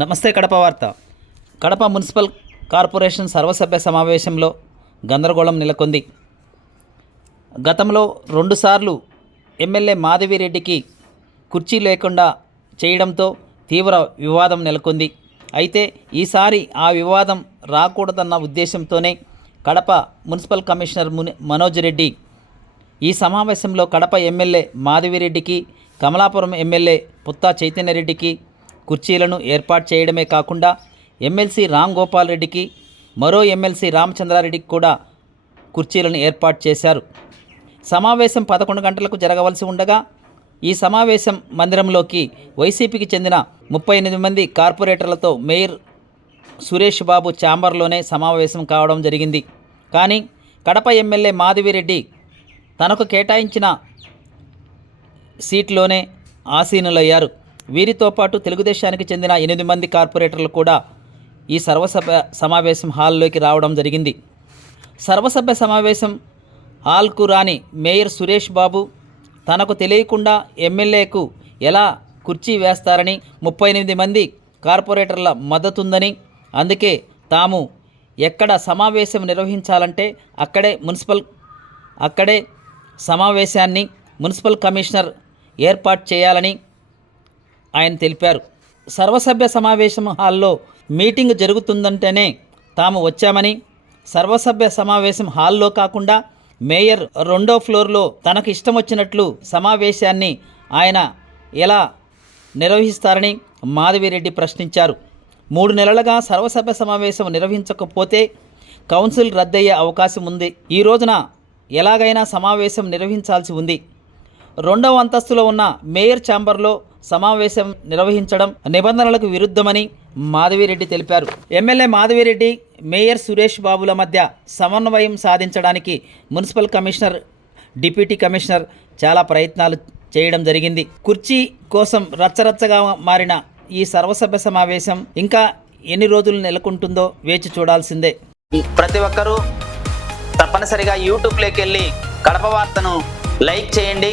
నమస్తే కడప వార్త. Kadapa municipal corporation సర్వసభ్య సమావేశంలో గందరగోళం నెలకొంది. గతంలో రెండుసార్లు ఎమ్మెల్యే మాధవిరెడ్డికి కుర్చీ లేకుండా చేయడంతో తీవ్ర వివాదం నెలకొంది. అయితే ఈసారి ఆ వివాదం రాకూడదన్న ఉద్దేశంతోనే కడప మున్సిపల్ కమిషనర్ ముని మనోజ్ రెడ్డి ఈ సమావేశంలో కడప ఎమ్మెల్యే మాధవిరెడ్డికి కమలాపురం ఎమ్మెల్యే పుత్తా చైతన్యరెడ్డికి కుర్చీలను ఏర్పాటు చేయడమే కాకుండా ఎమ్మెల్సీ రామ్ గోపాల్ రెడ్డికి మరో ఎమ్మెల్సీ రామచంద్రారెడ్డికి కూడా కుర్చీలను ఏర్పాటు చేశారు. సమావేశం పదకొండు గంటలకు జరగవలసి ఉండగా ఈ సమావేశం మందిరంలోకి వైసీపీకి చెందిన ముప్పై ఎనిమిది మంది కార్పొరేటర్లతో మేయర్ సురేష్ బాబు ఛాంబర్లోనే సమావేశం కావడం జరిగింది. కానీ కడప ఎమ్మెల్యే మాధవిరెడ్డి తనకు కేటాయించిన సీట్లోనే ఆసీనులయ్యారు. వీరితో పాటు తెలుగుదేశానికి చెందిన ఎనిమిది మంది కార్పొరేటర్లు కూడా ఈ సర్వసభ సమావేశం హాల్లోకి రావడం జరిగింది. సర్వసభ్య సమావేశం హాల్కు రాని మేయర్ సురేష్ బాబు తనకు తెలియకుండా ఎమ్మెల్యేకు ఎలా కుర్చీ వేస్తారని ముప్పై ఎనిమిది మంది కార్పొరేటర్ల మద్దతుందని అందుకే తాము ఎక్కడ సమావేశం నిర్వహించాలంటే అక్కడే మున్సిపల్ అక్కడే సమావేశాన్ని మున్సిపల్ కమిషనర్ ఏర్పాటు చేయాలని ఆయన తెలిపారు. సర్వసభ్య సమావేశం హాల్లో మీటింగ్ జరుగుతుందంటేనే తాము వచ్చామని సర్వసభ్య సమావేశం హాల్లో కాకుండా మేయర్ రెండో ఫ్లోర్లో తనకు ఇష్టం వచ్చినట్లు సమావేశాన్ని ఆయన ఎలా నిర్వహిస్తారని మాధవిరెడ్డి ప్రశ్నించారు. మూడు నెలలుగా సర్వసభ్య సమావేశం నిర్వహించకపోతే కౌన్సిల్ రద్దయ్యే అవకాశం ఉంది. ఈ రోజున ఎలాగైనా సమావేశం నిర్వహించాల్సి ఉంది. రెండవ అంతస్తులో ఉన్న మేయర్ ఛాంబర్లో సమావేశం నిర్వహించడం నిబంధనలకు విరుద్ధమని మాధవిరెడ్డి తెలిపారు. ఎమ్మెల్యే మాధవిరెడ్డి మేయర్ సురేష్ బాబుల మధ్య సమన్వయం సాధించడానికి మున్సిపల్ కమిషనర్ డిప్యూటీ కమిషనర్ చాలా ప్రయత్నాలు చేయడం జరిగింది. కుర్చీ కోసం రచ్చరచ్చగా మారిన ఈ సర్వసభ్య సమావేశం ఇంకా ఎన్ని రోజులు నెలకొంటుందో వేచి చూడాల్సిందే. ప్రతి ఒక్కరూ తప్పనిసరిగా యూట్యూబ్లోకి వెళ్ళి కడప వార్తను లైక్ చేయండి.